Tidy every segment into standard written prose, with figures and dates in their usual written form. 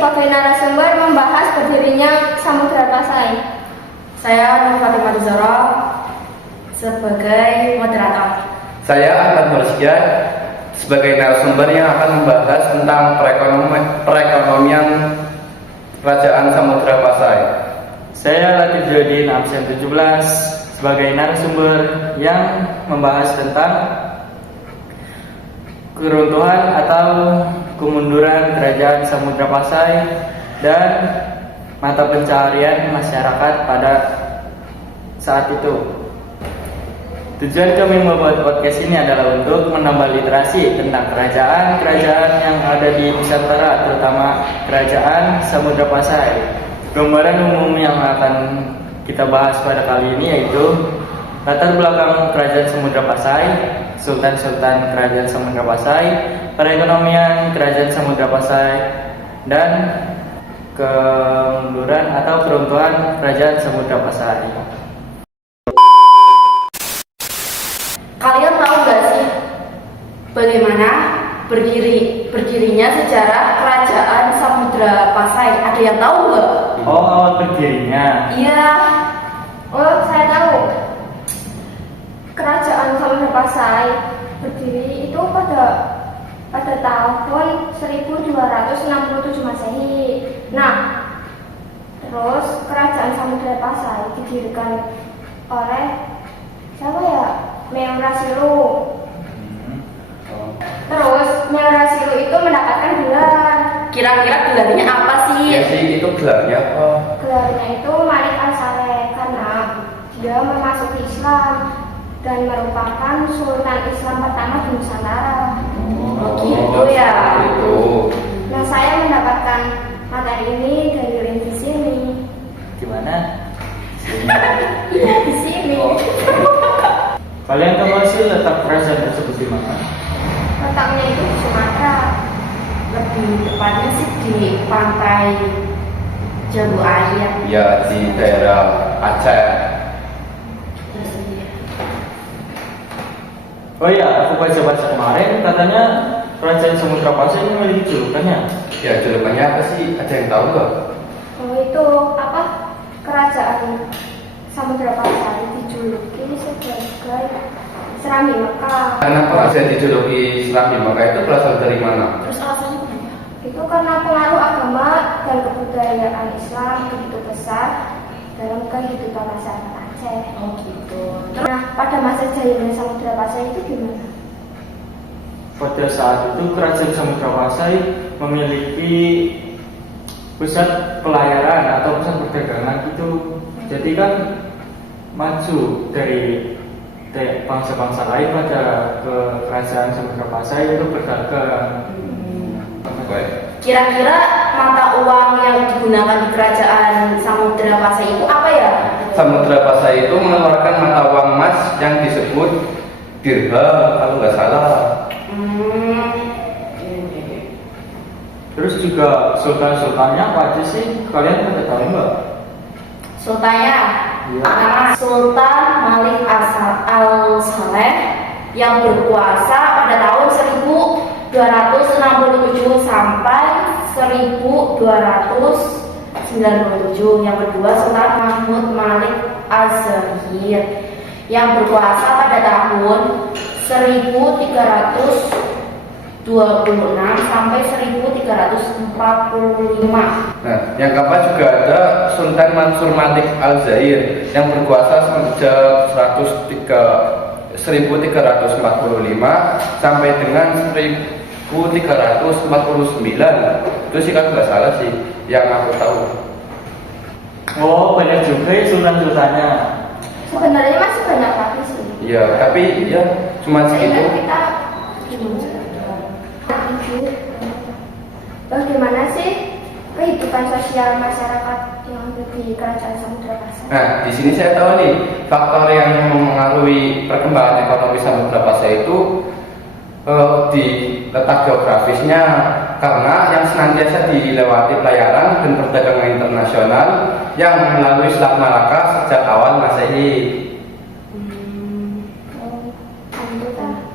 sebagai narasumber membahas berdirinya Samudra Pasai. Saya Nur Fatimah Zahra sebagai moderator. Saya Ahmad Marsya sebagai narasumber yang akan membahas tentang perekonomian Kerajaan Samudra Pasai. Saya Latif Jodin absen 17 sebagai narasumber yang membahas tentang keruntuhan atau kemunduran Kerajaan Samudra Pasai dan mata pencaharian masyarakat pada saat itu. Tujuan kami membuat podcast ini adalah untuk menambah literasi tentang kerajaan-kerajaan yang ada di Nusantara, terutama Kerajaan Samudra Pasai. Gambaran umum yang akan kita bahas pada kali ini yaitu latar belakang Kerajaan Samudra Pasai, Sultan-Sultan Kerajaan Samudra Pasai, perekonomian Kerajaan Samudra Pasai, dan kemunduran atau keruntuhan Kerajaan Samudra Pasai. Kalian tahu gak sih bagaimana berdirinya sejarah Kerajaan Samudra Pasai? Ada yang tahu nggak? Oh, awal berdirinya. Iya. Oh, saya tahu. Kerajaan Samudra Pasai berdiri itu pada tahun 1267 Masehi. Nah, terus Kerajaan Samudra Pasai didirikan oleh siapa ya? Meurasilu. Terus Meurasilu itu mendapatkan gelar. Kira-kira gelarnya apa sih? Ya sih, itu gelarnya apa? Gelarnya itu Malik Al-Saleh karena dia memasuki Islam dan merupakan Sultan Islam pertama di Nusantara. Oh gitu ya. Itu. Nah, saya mendapatkan materi ini dari link di sini. Gimana? Iya, di sini. Kalian tahu sih letak kerajaan tersebut di mana? Letaknya itu di Sumatera. Lebih tepatnya sih di pantai Jambu Air. Ya, di daerah Aceh. Oh iya, aku baca-baca kemarin katanya Kerajaan Samudra Pasai ini memiliki julukannya. Ya, julukannya apa sih? Ada yang tahu nggak? Oh, itu apa? Kerajaan Samudra Pasai dijuluki sebagai Serambi Mekah. Kenapa bisa dijuluki Serambi Mekah? Itu berasal dari mana? Terus alasannya kenapa? Itu karena pengaruh agama dan kebudayaan Islam begitu besar dalam kehidupan masyarakat Aceh. Oh gitu. Nah, pada masa jayanya Samudra Pasai itu gimana? Pada saat itu Kerajaan Samudra Pasai memiliki pusat pelayaran atau pusat perdagangan itu. Jadi kan maju dari bangsa-bangsa lain pada ke Kerajaan Samudra Pasai untuk berdagang. Baik. Kira-kira mata uang yang digunakan di Kerajaan Samudra Pasai itu apa ya? Samudra Pasai itu mengeluarkan mata uang emas yang disebut dirham kalau nggak salah. Terus juga sultan-sultannya apa aja sih? Kalian pada tahu nggak? Sultannya Iya. pertama Sultan Malik Al-Saleh yang berkuasa pada tahun 1267 sampai 1297. Yang kedua Sultan Mahmud Malik Az-Zahir yang berkuasa pada tahun 1326 sampai 1345. Nah, yang keempat juga ada Sultan Mansur Malik Al-Zair yang berkuasa sejak 1345 sampai dengan 1349. Itu sih kan nggak salah sih yang aku tahu. Oh, banyak juga ya sultan-sultannya. Sebenarnya masih banyak lagi sih. Ya, tapi ya cuma segitu. Sehingga kita bagaimana sih kehidupan sosial masyarakat yang ada di Kerajaan Samudra Pasai? Nah, di sini saya tahu nih faktor yang mempengaruhi perkembangan ekonomi Samudra Pasai itu di letak geografisnya, karena yang senantiasa dilewati pelayaran dan perdagangan internasional yang melalui Selat Malaka sejak awal Masehi.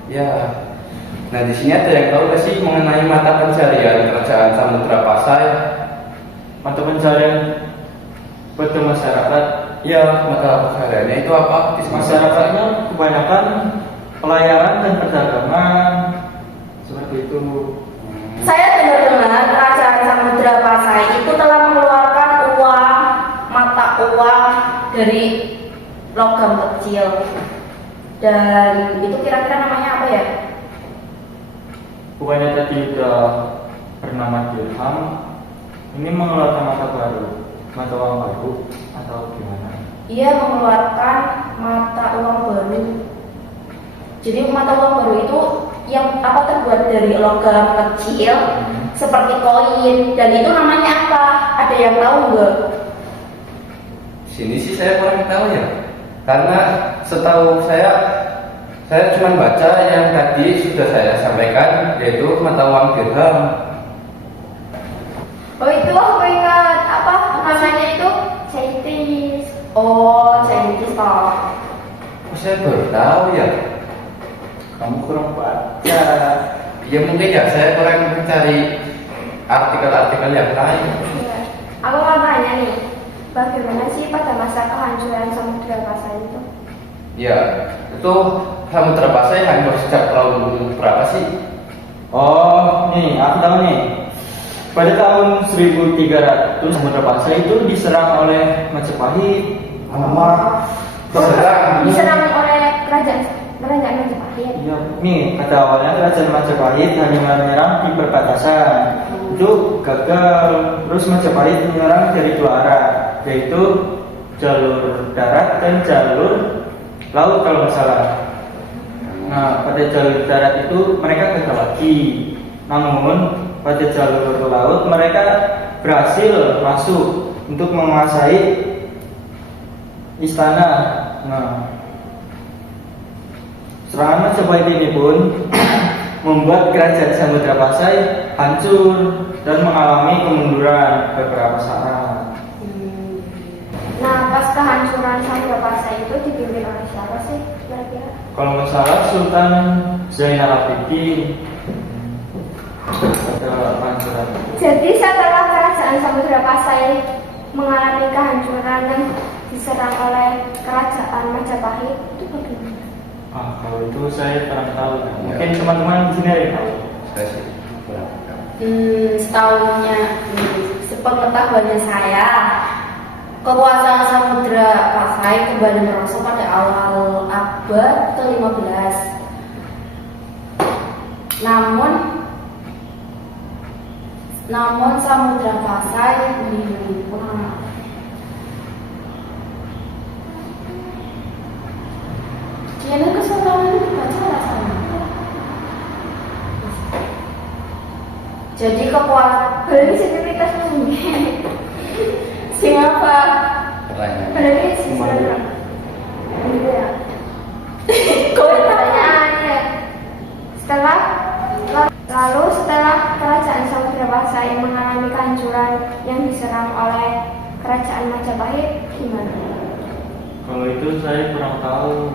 Ya. Nah, di sini ada yang tahu nggak sih mengenai mata pencarian Kerajaan Samudra Pasai? mata pencarian pada masyarakat. Ya, mata pencahariannya itu apa? Masyarakatnya kebanyakan pelayaran dan perdagangan seperti itu. Saya dengar-dengar Kerajaan Samudra Pasai itu telah mengeluarkan uang, mata uang dari logam kecil. Dan itu kira-kira namanya apa ya? Bukannya tadi udah bernama dirham, ini mengeluarkan mata uang baru atau gimana? Ia mengeluarkan mata uang baru. Jadi mata uang baru itu yang terbuat dari logam kecil seperti koin, dan itu namanya apa? Ada yang tahu nggak? Sini sih saya kurang tahu ya, karena setahu saya cuma baca yang tadi sudah saya sampaikan, yaitu mata uang dirham. Oh itu aku ingat apa namanya itu Chinese. Oh, Chinese toh. Oh, saya baru tahu ya. Kamu kurang baca. Ya mungkin ya, saya kurang mencari artikel-artikel yang lain. Iya. Aku mau tanya nih, bagaimana sih pada masa kehancuran Samudra Pasai itu? Ya, itu Samudra Pasai hancur sejak tahun berapa sih? Oh, nih aku tahu nih. Pada tahun 1300 Samudra Pasai itu diserang oleh Majapahit. Diserang oleh kerajaan Majapahit. Iya, nih pada awalnya kerajaan Majapahit hanya menyerang di perbatasan. Itu gagal. Terus Majapahit menyerang dari dua arah, yaitu jalur darat dan jalur laut kalau nggak salah. Nah, pada jalur darat itu mereka gagal lagi. Namun pada jalur laut mereka berhasil masuk untuk menguasai istana. Nah, serangan Majapahit ini pun membuat kerajaan Samudra Pasai hancur dan mengalami kemunduran beberapa saat. Nah, pas kehancuran Samudra Pasai itu dipimpin oleh siapa sih kira-kira? Kalau nggak salah Sultan Zainal Abidin. Ada hancuran. Jadi setelah kerajaan Samudra Pasai mengalami kehancuran dan diserang oleh kerajaan Majapahit, itu bagaimana? Kalau itu saya kurang tahu. Mungkin teman-teman di sini ada yang tahu. Saya sih kurang tahu. Setahunya, sepengetahuannya saya, kekuasaan Samudra Pasai kembali merosot pada awal abad ke-15. Namun Samudra Pasai Kayaknya kesultanan itu baca rasanya. Jadi kekuasaan Berarti sekuritas mungkin. siapa? Pertanyaan. Berarti sebenarnya. Iya. Kau Pertanyaannya, setelah kerajaan Samudra Pasai mengalami kehancuran yang diserang oleh kerajaan Majapahit, gimana? Kalau itu saya kurang tahu.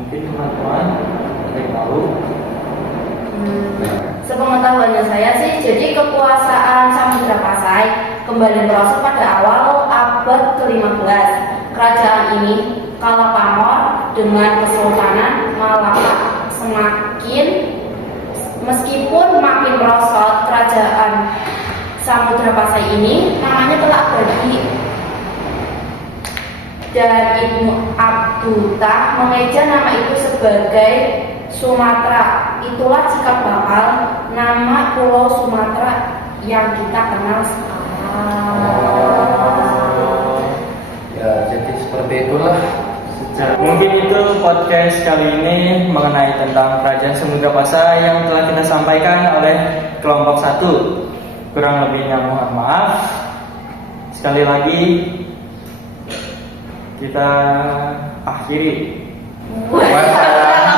Mungkin teman-teman ada yang tahu. Sepengetahuannya saya sih, jadi kekuasaan Samudra Pasai kembali merosot pada awal abad ke-15. Kerajaan ini kalah pamor dengan Kesultanan Malaka. Meskipun makin merosot, kerajaan Samudra Pasai ini namanya telah abadi. Dan Ibnu Abdullah mengeja nama itu sebagai Sumatera. Itulah cikal bakal nama Pulau Sumatera yang kita kenal sekarang. Ya, jadi seperti itulah. Mungkin itu podcast kali ini mengenai tentang Kerajaan Samudra Pasai yang telah kita sampaikan oleh kelompok 1. Kurang lebihnya mohon maaf. Sekali lagi kita akhiri. Wah.